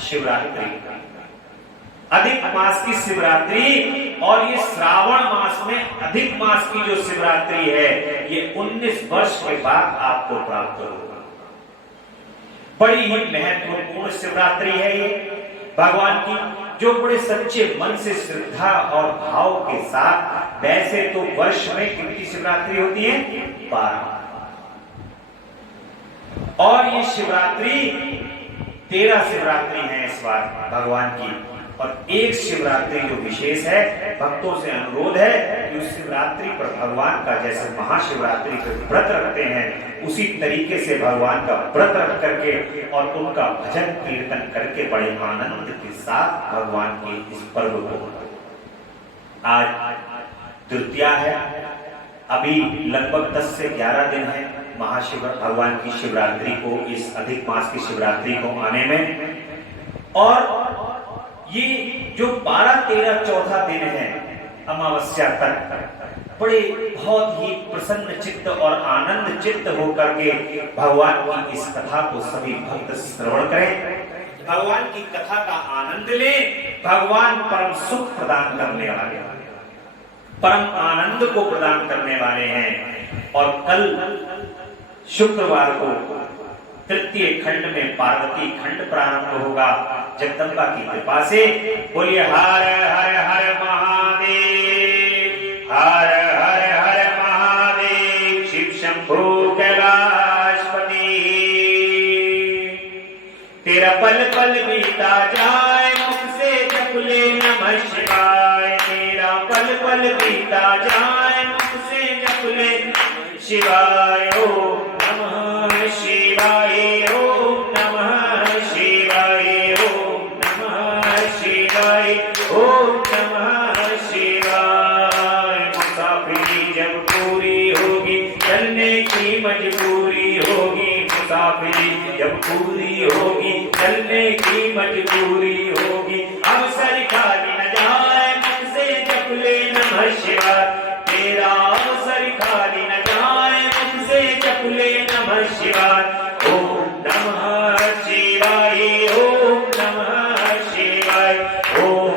शिवरात्रि, अधिक मास की शिवरात्रि। और ये श्रावण मास में अधिक मास की जो शिवरात्रि है ये 19 वर्ष के बाद आपको प्राप्त होगा। बड़ी ही महत्वपूर्ण शिवरात्रि है ये भगवान की, जो बड़े सच्चे मन से श्रद्धा और भाव के साथ, वैसे तो वर्ष में कितनी शिवरात्रि होती है? 12। और ये शिवरात्रि 13 शिवरात्रि है इस बार भगवान की। और एक शिवरात्रि जो विशेष है, भक्तों से अनुरोध है कि उस शिवरात्रि पर भगवान का जैसे महाशिवरात्रि पर व्रत रखते हैं उसी तरीके से भगवान का व्रत रख करके और उनका भजन कीर्तन करके बड़े आनंद के साथ भगवान के इस पर्व को, आज तृतीया है, अभी लगभग 10 से 11 दिन है महाशिव भगवान की शिवरात्रि को, इस अधिक मास की शिवरात्रि को आने में। और ये जो 12, 13, 14 दिन है अमावस्या तक, बड़े बहुत ही प्रसन्न चित्त और आनंद चित्त होकर के भगवान की इस कथा को सभी भक्त श्रवण करें, भगवान की कथा का आनंद लें। भगवान परम सुख प्रदान करने वाले, परम आनंद को प्रदान करने वाले हैं। और कल शुक्रवार को तृतीय खंड में पार्वती खंड प्रारंभ होगा जगदम्बा की कृपा से। बोलिए हर हर हर महादेव, हर हर हर महादेव, शिव शंभू कैलाशपति। तेरा पल पल बीता जाए मुख से जप ले नमः शिवाय, तेरा पल पल बीता जाए मुख से जप ले शिवाय। ओम नमः शिवाय, ओम नमः शिवाय, ओम नमः शिवाय, ओम नमः शिवाय। मुसाफिरी जब पूरी होगी चलने की मजबूरी होगी, मुसाफिरी जब पूरी होगी चलने की मजबूरी होगी। अवसर खाली न जाए मन से जप ले नमः शिवाय, तेरा अवसर खाली न जाए मन से जप ले नमः शिवाय। ओम नमः शिवाय, ओम नमः शिवाय, ओम